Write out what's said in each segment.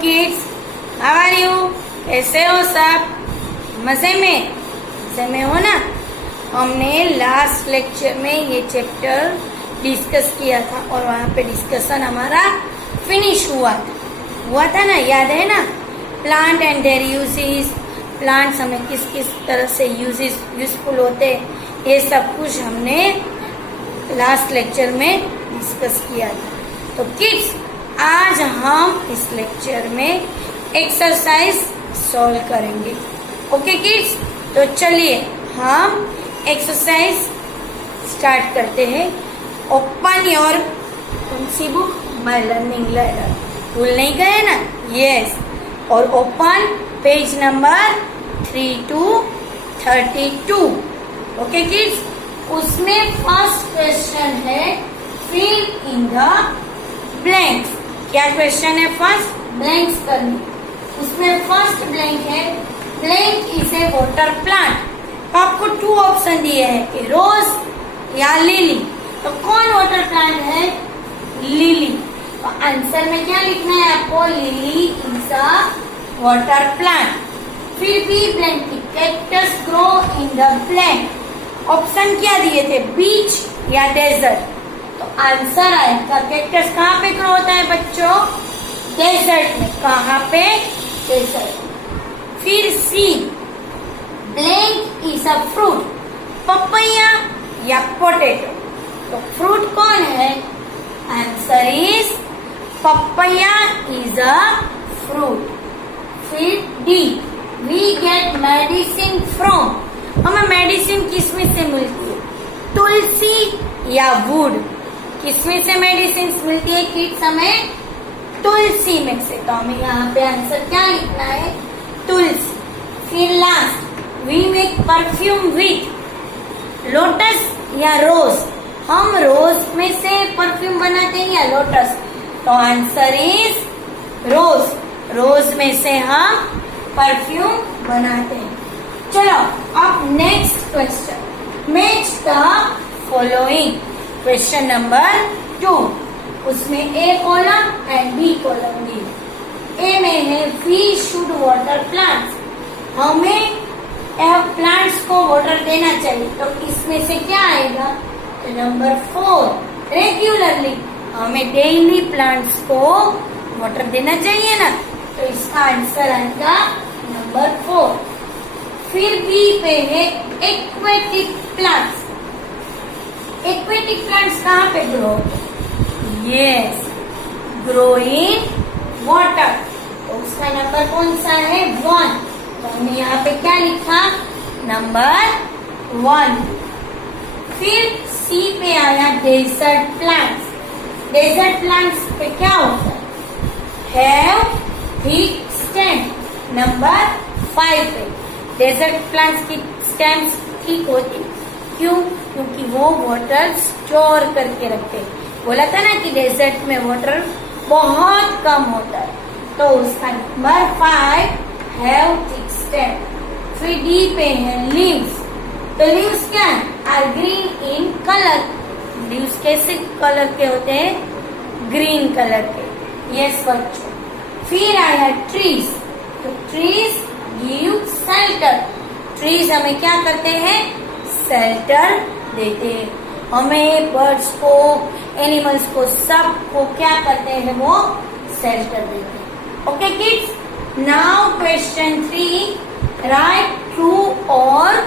Kids, how are you? कैसे हो सब? मजे में हो ना? हमने लास्ट लेक्चर में ये चैप्टर डिस्कस किया था और वहाँ पे डिस्कशन हमारा फिनिश हुआ था ना? याद है ना? Plant and there uses, plants हमें किस किस तरह से यूजफुल होते, ये सब कुछ हमने लास्ट लेक्चर में डिस्कस किया था। तो किड्स, आज हम इस लेक्चर में एक्सरसाइज सॉल्व करेंगे। ओके किड्स, तो चलिए हम एक्सरसाइज स्टार्ट करते हैं। ओपन योर कौन सी बुक? My learning ladder. भूल नहीं गए ना? यस। और open page number 3 to 32। Okay kids, उसमें फर्स्ट क्वेश्चन है फिल इन द ब्लैंक्स। क्या क्वेश्चन है? फर्स्ट ब्लैंक्स करनी। उसमें फर्स्ट ब्लैंक है blank is a water plant. आपको 2 ऑप्शन दिए हैं कि रोज या लिली। तो कौन वाटर प्लांट है? लिली। तो आंसर में क्या लिखना है आपको? Lily is a water plant. फिर बी ब्लैंक की cactus grow in the blank. Option क्या दिए थे? बीच या डेजर्ट। तो आंसर आएगा कैक्टस कहाँ पे ग्रो होता है बच्चों? डेजर्ट में। कहाँ पे? डेजर्ट। फिर C blank is a fruit. Papaya या पोटैटो। तो फ्रूट कौन है? Answer is papaya is a fruit. फिर D we get medicine from. हमें मेडिसिन किसमें से मिलती है? तुलसी या वुड। किसमें से मेडिसिन मिलती है किड्स? हमें तुलसी में से। तो हमें यहाँ पे आंसर क्या लिखना है? तुलसी। फिर last we make perfume with lotus या रोज। हम रोज में से परफ्यूम बनाते हैं या लोटस? तो आंसर इज रोज। रोज में से हम परफ्यूम बनाते हैं। चलो अब next question, match the following. Question number 2, उसमें ए कॉलम एंड बी कॉलम दी। ए में है वी शुड वाटर प्लांट्स। हमें प्लांट्स को वाटर देना चाहिए। तो इसमें से क्या आएगा? तो नंबर 4 रेगुलरली। हमें डेली प्लांट्स को वाटर देना चाहिए ना? तो इसका आंसर आएगा नंबर 4। फिर बी पे है एक्वेटिक प्लांट्स। एक्वेटिक प्लांट्स कहाँ पे ग्रो होते? Yes, grow in water. तो उसका नंबर कौन सा है? 1। तो हमने यहाँ पे क्या लिखा? नंबर 1। फिर सी पे आया डेजर्ट प्लांट्स। डेजर्ट प्लांट्स पे क्या होता है? Have thick stem. नंबर 5 पे डेजर्ट प्लांट्स की स्टेम्स ठीक होती। क्यों? क्योंकि वो वाटर स्टोर करके रखते। बोला था ना कि डेजर्ट में वाटर बहुत कम होता है। तो उसका नंबर 5 हैव थिक स्टेम। फिर डी पे है लीव्स। तो लीव्स क्या है? Are green in colour. Leaves कैसे कलर के होते हैं? ग्रीन कलर के। यस बच्चों। फिर आया ट्रीज। तो ट्रीज गिव शेल्टर। ट्रीज हमें क्या करते हैं? शेल्टर देते हैं। हमें बर्ड्स को, एनिमल्स को, सबको क्या करते हैं? वो शेल्टर देते हैं। Okay kids, now question 3, right true और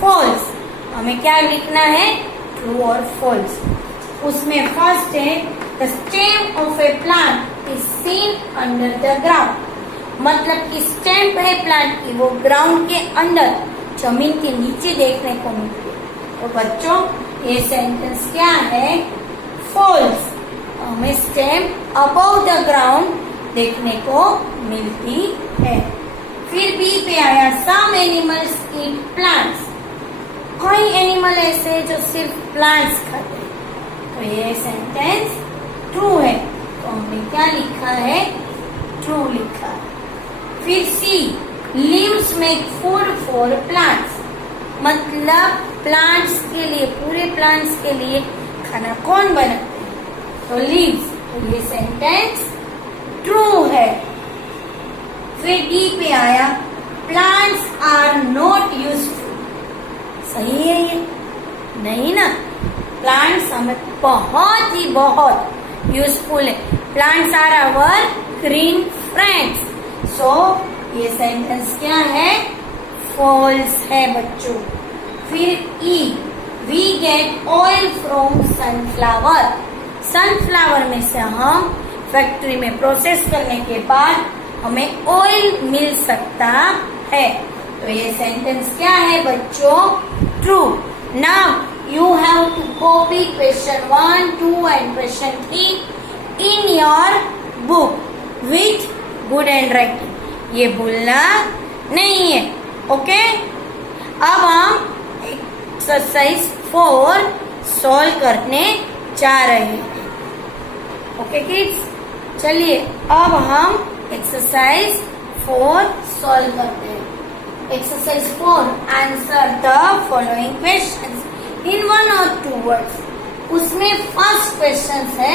फॉल्स। हमें क्या लिखना है? ट्रू और फॉल्स। उसमें फर्स्ट है the stem of A plant is seen under the ground. मतलब कि स्टेम है प्लांट की, वो ग्राउंड के अंदर, जमीन के नीचे देखने को मिलती है। तो बच्चों ये सेंटेंस क्या है? फॉल्स। हमें स्टेम अबव द ग्राउंड देखने को मिलती है। फिर बी पे आया सम एनिमल्स ईट प्लांट्स। कोई एनिमल ऐसे जो सिर्फ प्लांट्स खाते हैं। तो ये सेंटेंस ट्रू है। तो हमने क्या लिखा है? ट्रू लिखा है। फिर C leaves make food for plants. मतलब प्लांट्स के लिए, पूरे प्लांट्स के लिए खाना कौन बनाते हैं? तो लीव्स। तो ये सेंटेंस ट्रू है। फिर डी पे आया, प्लांट्स आर नॉट यूजफुल। सही है ये? नहीं ना, प्लांट्स हमें बहुत ही बहुत यूजफुल है। Plants are our green friends. So ये सेंटेंस क्या है? फॉल्स है बच्चों। फिर E, we get oil from sunflower. Sunflower में से हम फैक्ट्री में प्रोसेस करने के बाद हमें ऑयल मिल सकता है। तो ये सेंटेंस क्या है बच्चों? True. Now you have to copy question 1, 2 and question 3 in your book with good handwriting. ये भूलना नहीं है। ओके, अब हम एक्सरसाइज 4 सॉल्व करने जा रहे हैं। ओके किड्स, चलिए अब हम एक्सरसाइज 4 सॉल्व करते हैं। Exercise 4, answer the following questions in 1 or 2 words। उसमें फर्स्ट क्वेश्चन है,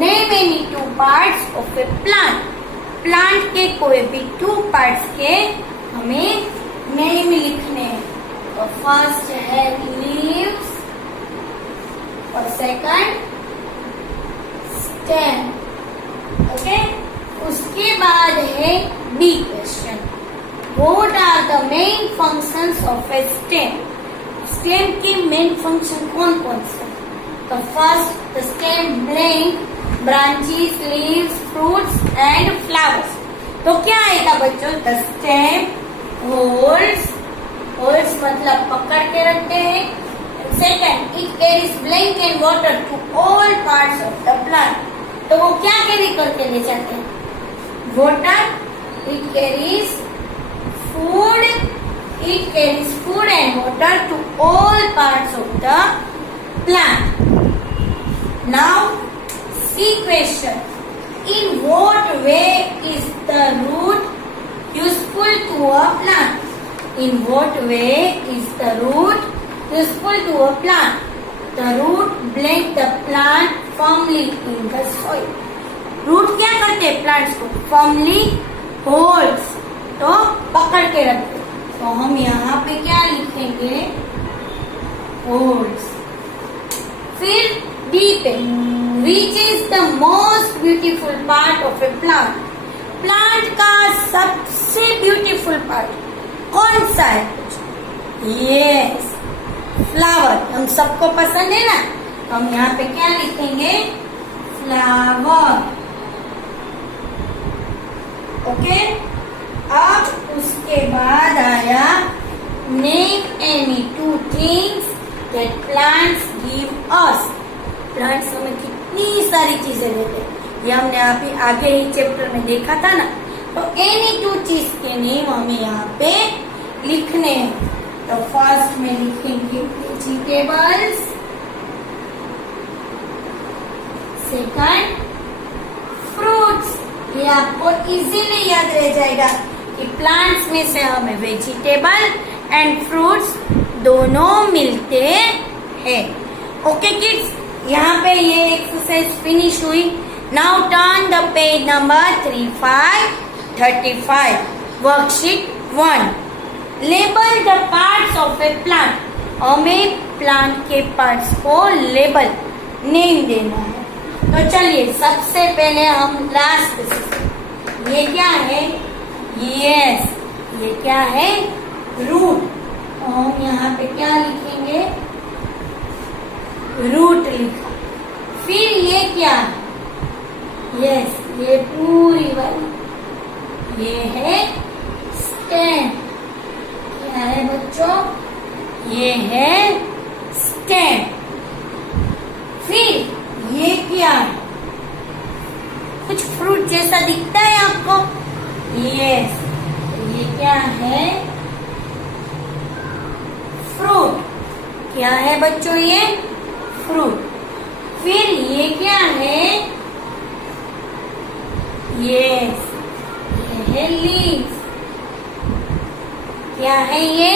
name any 2 parts of A plant. Plant के कोई भी 2 parts के हमें नेम लिखने हैं। तो फर्स्ट है लीव्स और सेकंड स्टेम। ओके, उसके बाद है B question, what are the main functions of a stem. Stem के मेन फंक्शन कौन कौन से? तो first, the stem bring branches, leaves, fruits and flowers. तो क्या आएगा बच्चों? द स्टेम होल्ड्स, होल्ड्स मतलब पकड़ के रखते हैं। Second, it carries blank and water to all parts of the plant. तो वो क्या कैरी करके ले जाते हैं? Water. It carries food, it carries food and water to all parts of the plant. Now C question, in what way is the root useful to a plant? In what way is the root useful to a plant? The root blend the plant firmly in the soil. Root क्या करते हैं plants को? Firmly holds, तो पकड़ के रखते। तो हम यहाँ पे क्या लिखेंगे? holds। फिर D पे, which is the most beautiful part of a plant? Plant का सबसे beautiful part कौन सा है? Yes, flower. हम सबको पसंद है ना, तो हम यहाँ पे क्या लिखेंगे? फ्लावर। ओके, अब उसके बाद आया name any 2 things that plants give us। Plants हमें कितनी सारी चीजें देते हैं, ये हमने अभी आगे ही चैप्टर में देखा था ना। तो एनी 2 चीज के नेम हमें यहाँ पे लिखने हैं। तो फर्स्ट में लिखेंगे वेजिटेबल्स, सेकंड फ्रूट्स। ये आपको इजीली याद रह जाएगा कि प्लांट्स में से हमें वेजिटेबल एंड फ्रूट्स दोनों मिलते हैं। ओके किड्स, यहाँ पे ये एक्सरसाइज फिनिश हुई। Now turn the page number 35 worksheet 1। Label the parts of A plant. हमें प्लांट के पार्ट्स को लेबल, नेम देना है। तो चलिए सबसे पहले हम लास्ट से, ये क्या है? यस, ये क्या है? रूट। तो हम यहाँ पे क्या लिखेंगे? रूट लिखा। फिर ये क्या है? यस, ये पूरी वाली ये है स्टेम। क्या है बच्चों? ये है स्टेम। फिर ये क्या है? कुछ फ्रूट जैसा दिखता है आपको? यस, ये क्या है? फ्रूट। क्या है बच्चों? ये फ्रूट। फिर ये क्या है? यस, ये है लीफ। क्या है ये?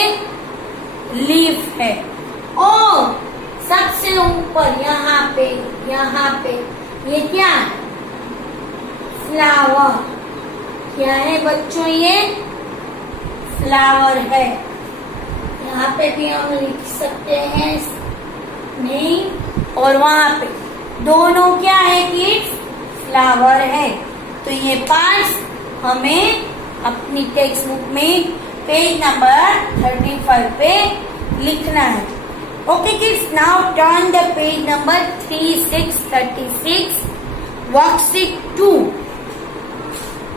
लीफ है। और सबसे ऊपर यहाँ पे ये क्या है? फ्लावर। क्या है बच्चों? ये फ्लावर है। यहाँ पे भी हम लिख सकते हैं नेम, और वहां पे दोनों क्या है किड्स? फ्लावर है। तो ये पार्ट्स हमें अपनी टेक्स्ट बुक में पेज नंबर 35 पे लिखना है। Okay kids, now turn the page number 3636 worksheet 2।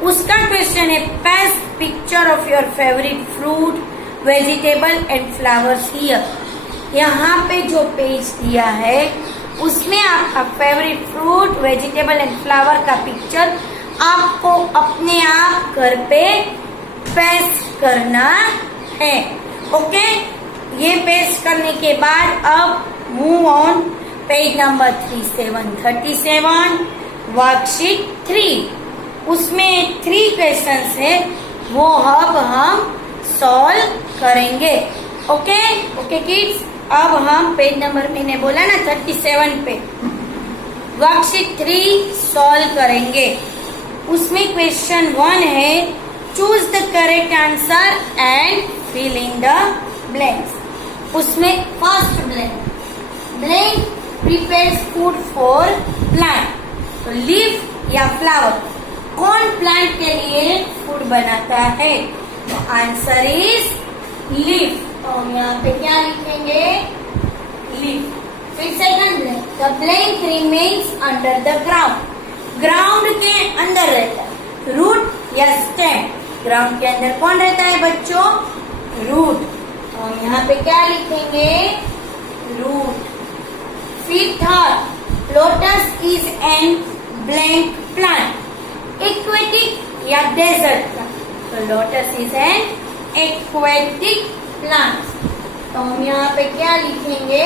उसका क्वेश्चन है paste picture of your favourite fruit vegetable and flowers here. यहाँ पे जो पेज दिया है उसमें आपका favourite fruit vegetable and flower का पिक्चर आपको अपने आप घर पे पेस्ट करना है। ओके, ये पेस्ट करने के बाद अब move on page number 3737 worksheet 3। उसमें 3 क्वेश्चंस है, वो अब हम सॉल्व करेंगे। ओके ओके किड्स, अब हम पेज नंबर मैंने बोला ना 37 पे वर्कशीट 3 सॉल्व करेंगे। उसमें क्वेश्चन 1 है choose the correct answer and fill in the blanks. उसमें first blank prepares food for plant. तो लीफ या फ्लावर कौन प्लांट के लिए फूड बनाता है? तो आंसर इज लीफ। तो हम यहाँ पे क्या लिखेंगे? लीफ। फिर second blank, the blank remains under the ground. Ground के अंदर रहता है, रूट या स्टेम। ग्राउंड के अंदर कौन रहता है बच्चों? रूट। तो हम यहाँ पे क्या लिखेंगे? रूट। फिर third, lotus is an blank plant. Aquatic या डेजर्ट प्लांट। तो lotus is an aquatic plant. तो हम यहाँ पे क्या लिखेंगे?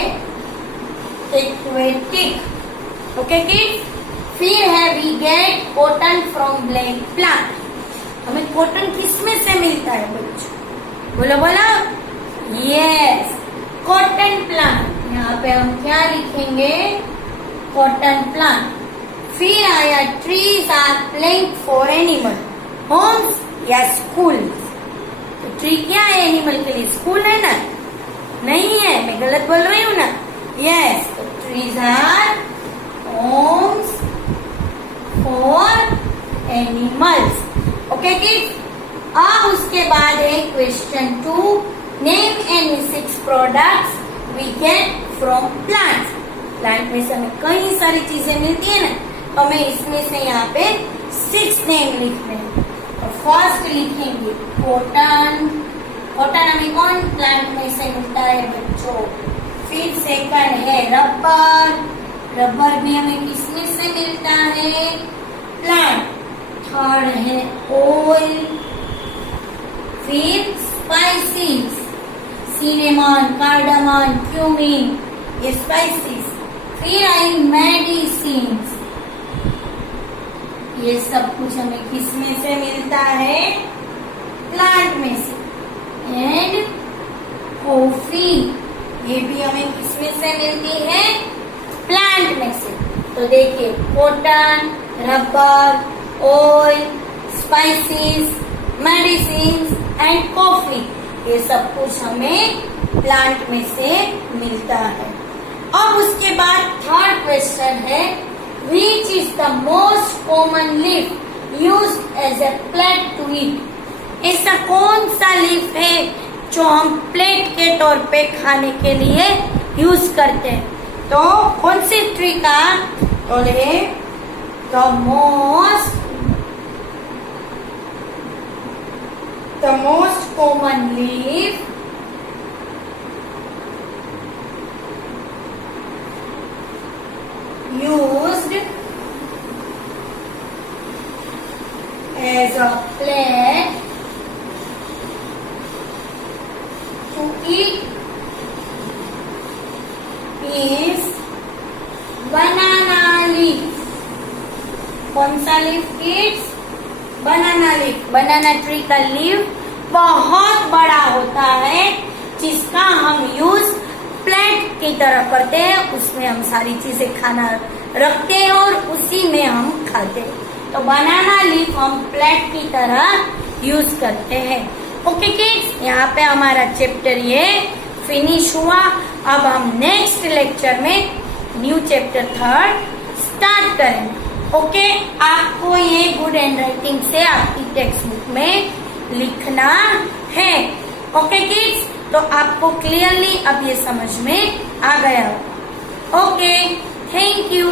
एक्वेटिक। ओके किड्स, फिर है we get cotton from blank plant. हमें कॉटन किसमें से मिलता है बच्चों? बोलो बोलो। Yes, cotton plant. यहाँ पे हम क्या लिखेंगे? Cotton plant. फिर आया trees are blank for animal, homes या स्कूल। तो ट्री क्या है एनिमल के लिए? स्कूल है ना? नहीं है, मैं गलत बोल रही हूँ ना? यस, तो trees are homes for animals. Okay kids, अब उसके बाद है question 2, name any 6 products we get from plants. Plant में से हमें कई सारी चीजें मिलती है ना, तो हमें इसमें से यहाँ पे 6 नेम लिखने हैं। तो फर्स्ट लिखेंगे कॉटन। कॉटन हमें कौन प्लांट में से मिलता है बच्चों? फिर सेकंड है रबर। रबर भी हमें किसमें से मिलता है? प्लांट। थर्ड है ऑयल। फिर स्पाइसेस, सिनेमन, कार्डामन, क्यूमिन, ये स्पाइसेस। फिर आई मेडिसिन। ये सब कुछ हमें किसमें से मिलता है? प्लांट में से। एंड कॉफी, ये भी हमें किसमें से मिलती है? प्लांट में से। तो देखिए cotton, rubber, oil, spices, medicine and coffee, ये सब कुछ हमें प्लांट में से मिलता है। अब उसके बाद थर्ड क्वेश्चन है which is the most common leaf used as a plate to eat. ऐसा कौन सा लीफ है जो हम प्लेट के तौर पे खाने के लिए यूज करते हैं? तो कौन सी ट्री का? बोले the most common leaf used as a plate to eat is banana leaf। कौन सा लीफ किड्स? Banana leaf. बनाना ट्री का लीफ बहुत बड़ा होता है जिसका हम यूज प्लेट की तरह करते हैं। उसमें हम सारी चीजें खाना रखते हैं और उसी में हम खाते हैं। तो बनाना लीफ हम प्लेट की तरह यूज करते हैं। ओके किड्स, यहाँ पे हमारा चैप्टर ये फिनिश हुआ। अब हम नेक्स्ट लेक्चर में न्यू चैप्टर 3 स्टार्ट करेंगे। ओके, आपको ये गुड हैंड राइटिंग से आपकी टेक्स्ट बुक में लिखना है। ओके किड्स, तो आपको क्लियरली अब ये समझ में आ गया होगा। Okay, thank you.